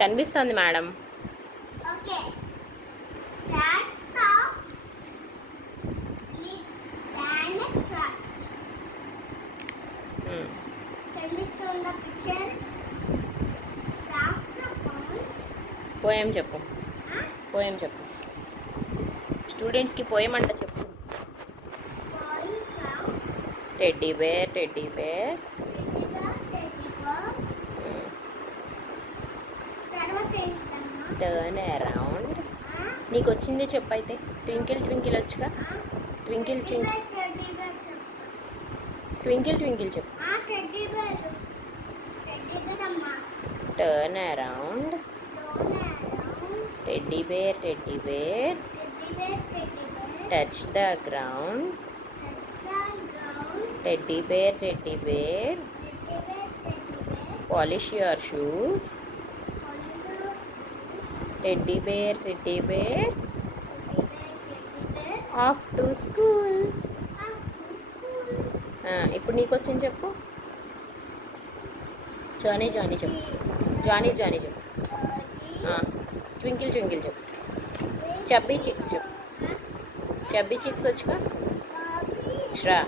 కనిపిస్తుంది madam. Okay కనిపిస్తుందా picture? Poem చెప్పు. పోయం చెప్పు. స్టూడెంట్స్కి పోయం అంట చెప్పు. Teddy bear teddy bear. Turn around. నీకు వచ్చింది చెప్పు అయితే. ట్వింకిల్ ట్వింకిల్ వచ్చుగా. ట్వింకిల్ ట్వింకిల్ ట్వింకిల్ ట్వింకిల్ చెప్పు. Turn around. Teddy bear teddy bear. Touch the ground. Teddy bear teddy bear. Polish your shoes. Teddy bear teddy bear. Off to school. ఇప్పుడు నీకు వచ్చింది చెప్పు. జానీ జానీ చెప్పు. Johnny Johnny చెప్పు. Twinkle twinkle చెప్పు. Chubby cheeks చెప్పు. Chubby cheeks వచ్చుగా. శ్రా.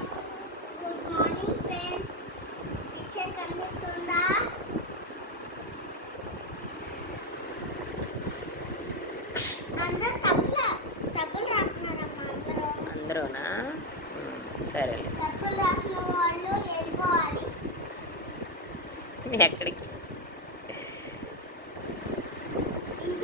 Good morning friends. పిక్చర్ కనిపిస్తుందా? అందరూ తప్పులు రాస్తున్నారమ్మా. అందరూనా? సరేలే.